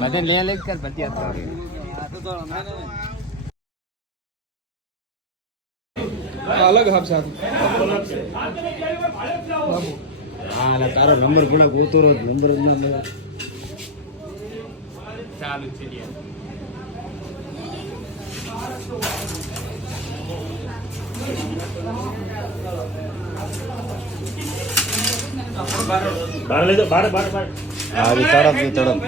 બધે લે લે કર ભતિયા अलग हाफ साथ હા તારો નંબર ગુણા ગોતો રો નંબર ચાલુ છે बाहर ले जाओ बाहर बाहर बाहर હા બી તડપ બી તડપ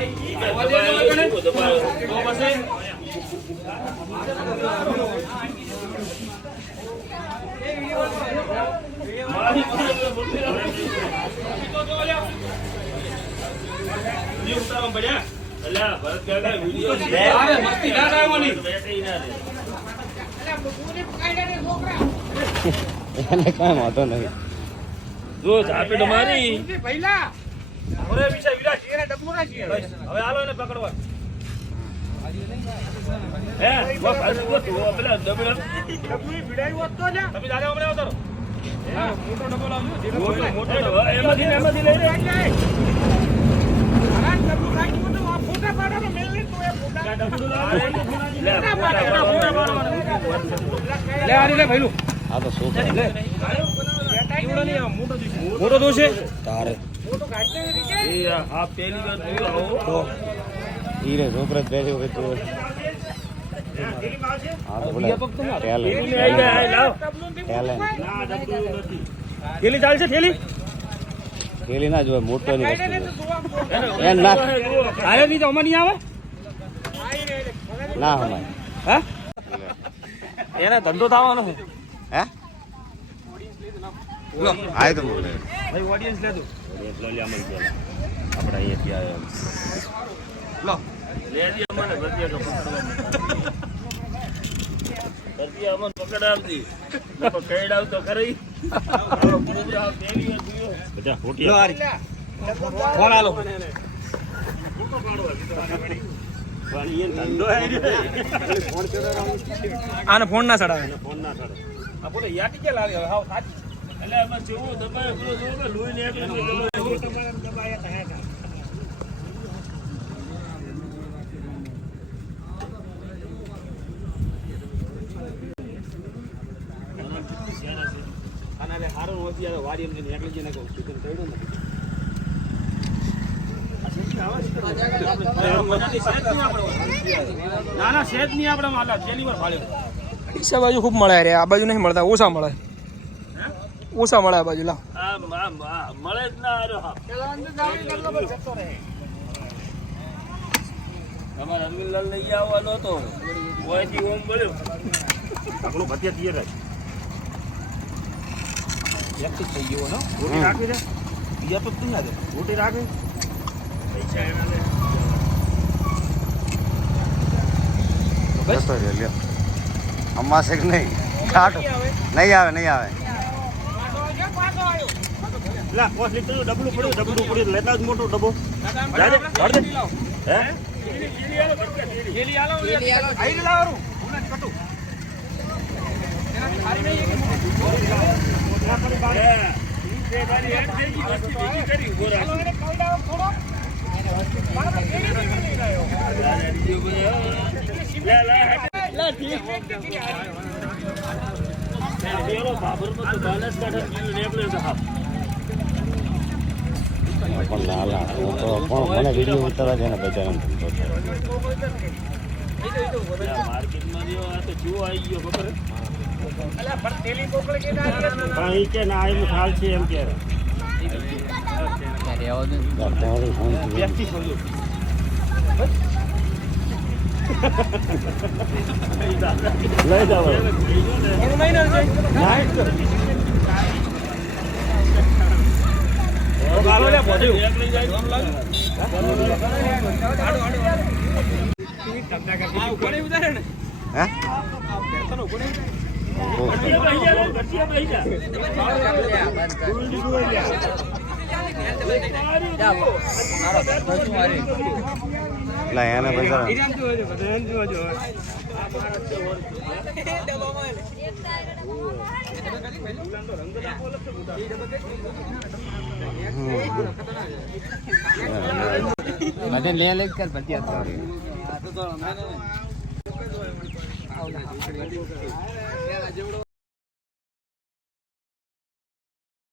એને કાંઈ વાંધો નહીં જો ઝાપે તમારી પહેલા અરે વિશે વિરાટ એને ડબલું નાખી હવે હાલો ને પકડવા હે વો પેલા ડબલ ભીડાઈ હોત તો જા તમે દાદા હમણાં આવતારો હા મોટો ડબલ આવજો મોટો એમાંથી લઈ લે અરે ડબલું નાખ્યું તો આ ફોટા પાડવાનો મેલ નહીં તો એ ફોટા લે આરી લે ભઈલું આ તો શું લે મોટો દોષ છે તારે ફોટો કાઢને રીતે એ આ પહેલી વાર જોયો તો હીરે છોકરા પહેલી વખત જોયો હા તો બોલે ટેલેન્ટ થેલી ચાલશે થેલી થેલી ના જોવે મોટો ની વસ્તુ એ ના આયો નહીં તો અમાર નહીં આવે ના હમાય હે એને ધંધો થવાનો છે હે લો આય તો બોલે ભાઈ ઓડિયન્સ લેજો ઓડિયન્સ લો લે અમલ ચાલે આપણે અહીંયાથી આવ્યા લો લેજી અમને ભતિયા ભતિયા અમને પકડાવતી નકો કઈડાવ તો ખરી પ્રોગ્રામ દેવી જોયો બધા ફોટી લો આરી ફોન આલો આને ફોન ના ચડાવે આ બોલે યાટી કે લાગે હાવ સાચી એટલે બસ જેવું દબાય બોલો જો કે લોહી ને દબાયા તા હે આના હારો હોતી આ વાડી એમ નીકળી જઈને કહું ચિકન કઈડો ના ના શેત નહીં આપણે માલા છેલ્લી વાર ફાળ્યો ઈસા બાજુ ખૂબ મળે રે આ બાજુ નહીં મળતા ઓછા મળે આ બાજુ લા મળે જ ના તમારે અરવિંદલાલ લઈ આવવાનો હતો ઓયથી ઓમ બોલ્યો આપણો ભતિયા તૈયાર રાખ એકથી થઈ ગયો ને રોટી રાખી દે બીજા તો તું ના દે રોટી રાખે પૈસા એના લે બસ તો લે અમાસે કે નહીં કાટ નહીં આવે લા કોસ લીધું ડબલું પડ્યું લેતા જ મોટો ડબ્બો જાજે ભર દે હે આઈ લાવરું ઉને કટુ પણ લાલા તો પણ મને વિડીયો ઉતારવા છે ને બજારમાં માર્કેટમાં રહ્યો આ તો જો આવી ગયો ખબર અલા પર તેલી કોકળે કે ના અહીં કે ના એમ ખ્યાલ છે એમ કે તમારું ફોન વ્યક્તિ ખોલ્યો લઈ જાવ એનું નહીં ના ગાલો લે બોધ્યું એક લઈ જાય કોને ઉતારે ને હે પેરતનો કોને લા એને બજાર બધે લે લે કર બધી આ તો